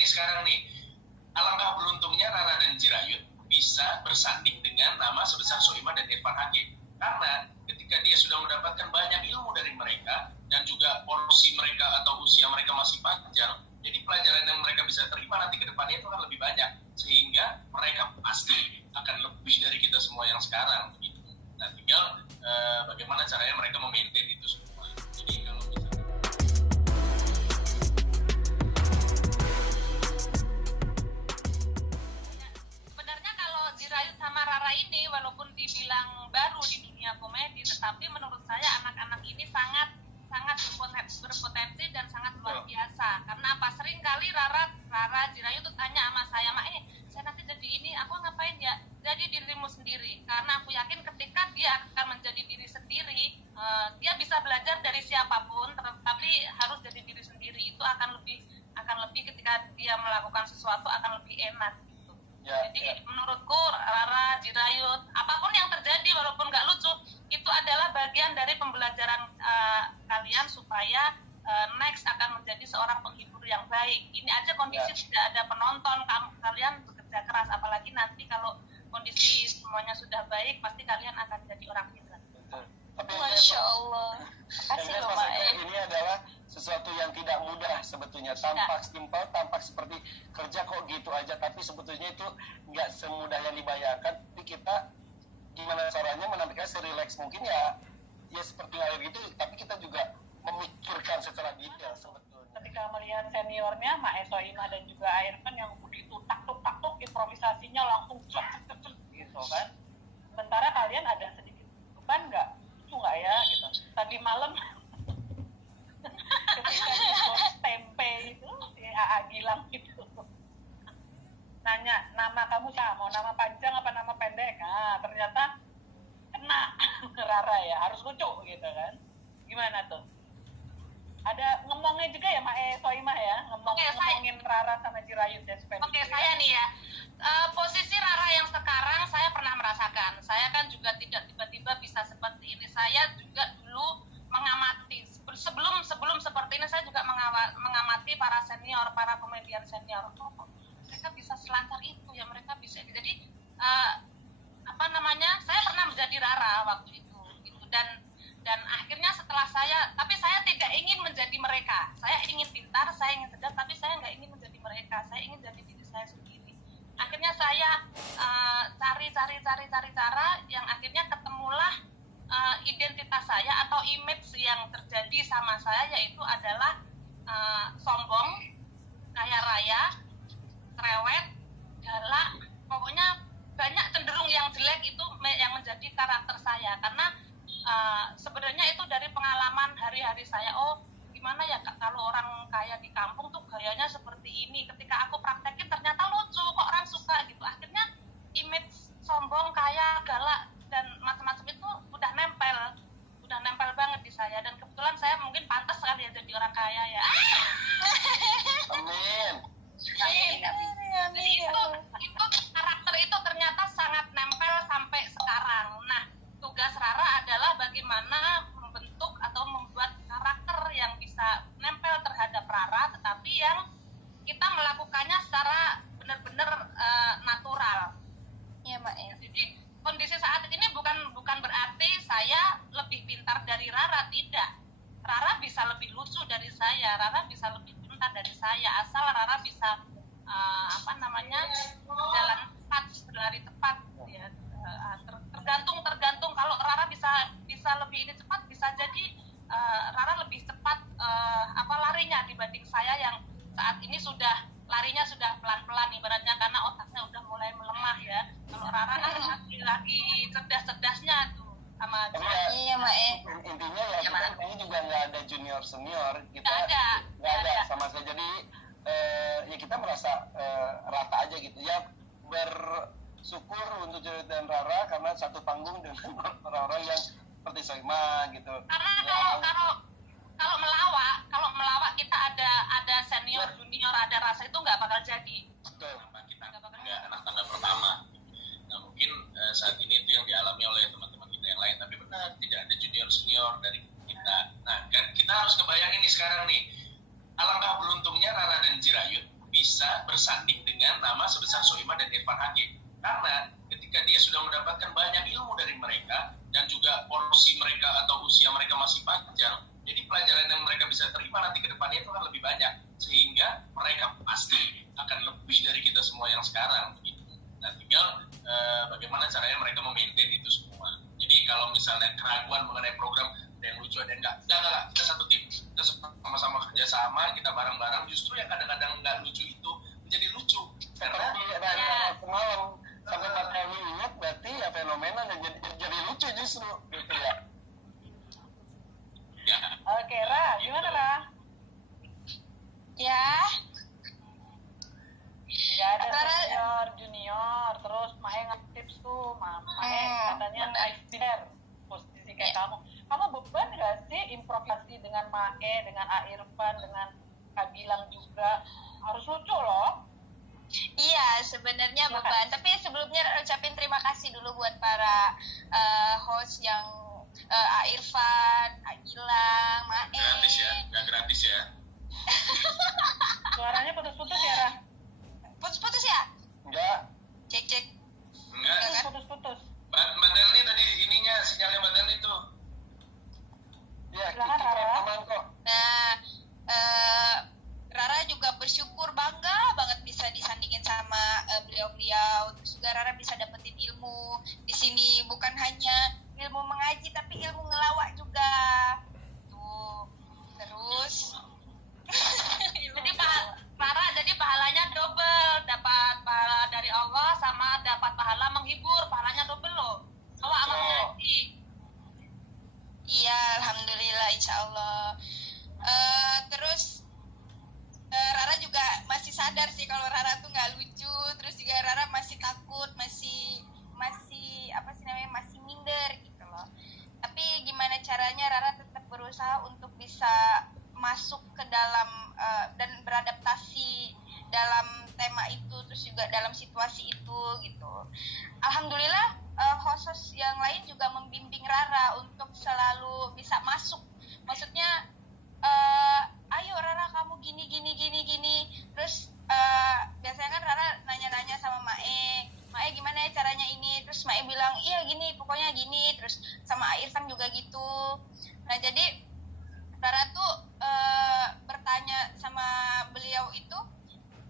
nih sekarang nih, alangkah beruntungnya Rara dan Jirayut bisa bersanding dengan nama sebesar Soimah dan Irfan Hakim. Karena ketika dia sudah mendapatkan banyak ilmu dari mereka dan juga porsi mereka atau usia mereka masih panjang, jadi pelajaran yang mereka bisa terima nanti ke depannya itu akan lebih banyak, sehingga mereka pasti akan lebih dari kita semua yang sekarang gitu. Nah, tinggal bagaimana caranya mereka memaintain itu semua. Jadi kalau sebenarnya kalau Jirayut sama Rara ini walaupun dibilang baru di dunia komedi, tetapi menurut saya anak-anak ini sangat berpotensi dan sangat luar biasa. Karena apa? Sering kali Rara Jirayut tuh tanya sama saya, saya nanti jadi ini, aku ngapain ya? Jadi dirimu sendiri. Karena aku yakin ketika dia akan menjadi diri sendiri, dia bisa belajar dari siapapun, tetapi harus jadi diri sendiri. Itu akan lebih ketika dia melakukan sesuatu akan lebih enak. Jadi menurutku Rara, Jirayut, apapun yang terjadi walaupun nggak lucu, itu adalah bagian dari pembelajaran kalian supaya next akan menjadi seorang penghibur yang baik. Ini aja kondisi tidak ada penonton, kalian bekerja keras, apalagi nanti kalau kondisi semuanya sudah baik, pasti kalian akan jadi orang hebat. Masya Allah. Kasih loh Mbak. Ini adalah sesuatu yang tidak mudah sebetulnya, tampak simpel, tampak seperti kerja kok gitu aja, tapi sebetulnya itu nggak semudah yang dibayangkan. Tapi kita gimana caranya menampilkan serileks mungkin ya seperti ngalir gitu, tapi kita juga memikirkan secara detail sebetulnya. Ketika melihat seniornya Mak Soimah dan juga Irfan yang begitu taktuk improvisasinya langsung cet gitu kan. Sementara kalian ada sedikit beban nggak? Lucu nggak ya gitu. Tadi malam ketika di tempe itu si AA Gilang gitu nanya nama kamu siapa, mau nama panjang apa nama pendek, ternyata kena Rara ya, harus lucu gitu kan. Gimana tuh? Ada ngomongnya juga ya Mak Soimah ya, ngomongin Rara sama Jirayut ya supaya saya nih ya, posisi Rara yang sekarang saya pernah merasakan. Saya kan juga tidak tiba-tiba bisa seperti ini. Saya juga dulu mengamati sebelum seperti ini, saya juga mengamati para senior, para komedian senior. Mereka bisa selancar itu ya, mereka bisa. Jadi saya pernah menjadi Rara waktu itu gitu. Dan akhirnya setelah tapi saya tidak ingin menjadi mereka. Saya ingin pintar, saya ingin cerdas, tapi saya nggak ingin menjadi mereka. Saya ingin jadi diri saya sendiri. Akhirnya saya cari cara yang akhirnya ketemulah identitas saya atau image yang terjadi sama saya, yaitu adalah sombong, kaya raya, cerewet, galak, pokoknya banyak cenderung yang jelek itu yang menjadi karakter saya. Karena sebenarnya itu dari pengalaman hari-hari saya. Oh, gimana ya kalau orang kaya di kampung tuh gayanya seperti ini. Ketika aku praktekin ternyata lucu, kok orang suka gitu. Akhirnya image sombong, kaya, galak dan macam-macam itu udah nempel banget di saya. Dan kebetulan saya mungkin pantas sekali ya jadi orang kaya ya. Amin. Jadi itu karakter itu ternyata sangat nempel sampai sekarang. Nah, tugas Rara adalah bagaimana membentuk atau membuat karakter yang bisa nempel terhadap Rara, tetapi yang kita melakukannya secara benar-benar natural. Iya Mbak ya. Jadi kondisi saat ini bukan berarti saya lebih pintar dari Rara, tidak. Rara bisa lebih lucu dari saya, Rara bisa lebih pintar dari saya, asal Rara bisa jalan tepat, berlari tepat ya. Tergantung kalau Rara bisa lebih ini cepat, bisa jadi Rara lebih cepat larinya dibanding saya yang saat ini larinya sudah pelan-pelan ibaratnya, karena otaknya udah mulai melemah ya. Kalau Rara kan lagi cerdas-cerdasnya tuh sama Iya Mbak intinya ya ini juga nggak ada junior senior, kita nggak ada sama saja. Jadi ya kita merasa rata aja gitu ya, bersyukur untuk Jirayut dan Rara karena satu panggung dengan orang-orang yang seperti Soimah gitu. Karena kalau melawak kita ada senior, junior, ada rasa, itu nggak bakal jadi. Betul. Kita nggak anak tangga pertama. Nah, mungkin saat ini itu yang dialami oleh teman-teman kita yang lain, tapi benar tidak ada junior senior dari kita. Nah, kan kita harus kebayangin nih sekarang nih, alangkah beruntungnya Rara dan Jirayut bisa bersanding dengan nama sebesar Soimah dan Irfan Hakim. Karena ketika dia sudah mendapatkan banyak ilmu dari mereka dan juga porsi mereka atau usia mereka masih panjang, jadi pelajaran yang mereka bisa terima nanti ke depannya itu kan lebih banyak, sehingga mereka pasti akan lebih dari kita semua yang sekarang begitu. Nah, tinggal bagaimana caranya mereka memaintain itu semua. Jadi kalau misalnya keraguan mengenai program ada yang lucu ada yang enggak, kita satu tim, kita sama-sama kerjasama, kita bareng-bareng. Justru yang kadang-kadang nggak lucu itu menjadi lucu karena semalam sampai 4 kali ingat, berarti ya fenomena dan jadi lucu justru gitu ya. ya Oke, Ra, gimana Ra? Ya, Gak ada Ra. senior, junior, terus Mae nge-tips tuh, Mae katanya benar. I share posisi kayak kamu. Kamu beban gak sih improvisasi dengan Mae, dengan A Irfan, dengan Kak Gilang juga? Harus lucu loh. Iya, sebenarnya Silakan. beban. Tapi sebelumnya ucapin terima kasih dulu buat para host yang A Irfan, A Gilang, Mae. gratis ya, nggak gratis ya. Suaranya putus-putus ya, Ra? Putus-putus ya? Enggak, Cek. Enggak. Kan? Putus-putus. Mbak Delni tadi ininya sinyalnya Mbak Delni tuh. ya Silakan, kita Rara. aman kok. Nah, Rara juga bersyukur, bangga banget bisa disandingin sama beliau-beliau. Terus juga Rara bisa dapetin ilmu di sini, bukan hanya ilmu mengaji tapi ilmu ngelawak juga. Tuh. Terus jadi Rara jadi pahalanya double, dapat pahala dari Allah sama dapat pahala menghibur, pahalanya double loh. Awak sama mengaji. Iya, alhamdulillah, insya Allah. Terus Rara juga masih sadar sih kalau Rara tuh nggak lucu, terus juga Rara masih takut, masih apa sih namanya, masih minder gitu loh. Tapi gimana caranya Rara tetap berusaha untuk bisa masuk ke dalam dan beradaptasi dalam tema itu, terus juga dalam situasi itu gitu. Alhamdulillah host yang lain juga membimbing Rara untuk selalu bisa masuk. Maksudnya ayo Rara kamu gini. Terus biasanya kan Rara nanya-nanya sama Mae gimana ya caranya ini, terus Mae bilang iya gini, pokoknya gini. Terus sama Irfan juga gitu. Nah jadi Rara tuh bertanya sama beliau itu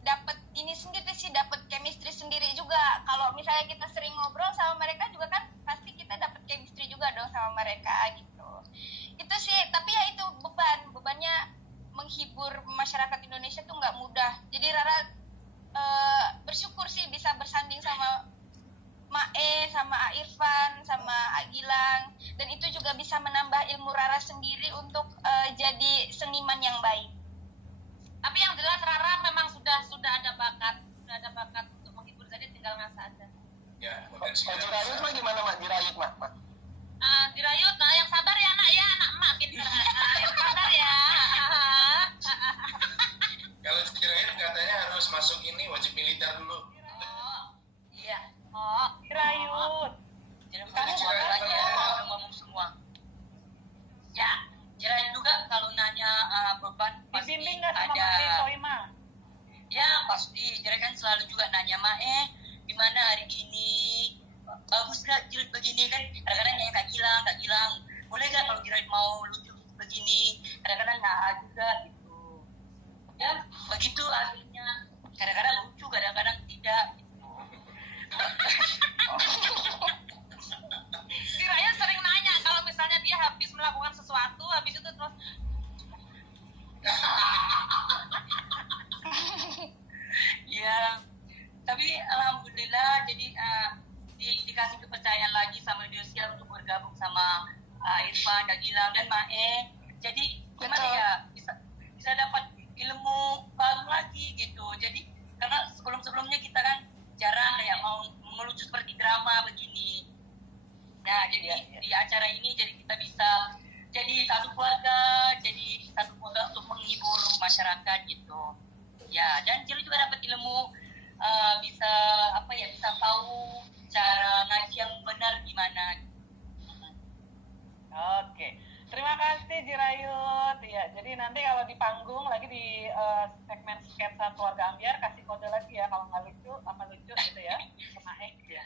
dapat ini sendiri sih, dapat chemistry sendiri juga. Kalau misalnya kita sering ngobrol sama mereka juga kan pasti kita dapat chemistry juga dong sama mereka gitu. Itu sih, tapi ya itu bebannya menghibur masyarakat Indonesia tuh nggak mudah. Jadi Rara bersyukur sih bisa bersanding sama Mae, sama A Irfan, sama A Gilang, dan itu juga bisa menambah ilmu Rara sendiri untuk jadi seniman yang baik. Tapi yang jelas Rara memang sudah ada bakat untuk menghibur, jadi tinggal ngasah aja. Ya, Kalau dirayut mah gimana, Mak? Dirayut, Mak? Dirayut, yang sabar ya anak emak pinter. Yang sabar ya. Kalau Dirayut katanya harus masuk ini wajib militer dulu. Iya. Dirayut. Kamu udah ngomong semua. Ya, Jirain juga kalau nanya beban pasti Dibimbing nggak sama ada. Mae Soimah? Ya pasti, Jirain kan selalu juga nanya Mae, gimana hari ini? Bagus nggak Jirain begini kan? Kadang-kadang nanya Kak Gilang, boleh nggak kalau Jirain mau lucu begini? Kadang-kadang nggak juga gitu. Ya begitu akhirnya. Kadang-kadang lucu, kadang-kadang tidak. Dirayut sering nanya kalau misalnya dia habis melakukan sesuatu, habis itu terus Ya, tapi alhamdulillah jadi dikasih kepercayaan lagi sama Indonesia untuk bergabung sama Irfan, Kak Gilang dan Mae. Jadi gimana Betul. ya bisa dapat ilmu baru lagi gitu. Jadi karena sebelumnya kita kan jarang kayak mau melucu seperti drama begini. Nah, jadi di acara ini jadi kita bisa jadi satu keluarga untuk menghibur masyarakat gitu. Ya, dan Cili juga dapat ilmu bisa tahu cara ngaji yang benar gimana. Oke. Terima kasih Jirayut. Ya, jadi nanti kalau di panggung lagi di segmen sketsa keluarga Ambiar, kasih kode lagi ya kalau nggak lucu sama lucu gitu ya sama Ek. Ya.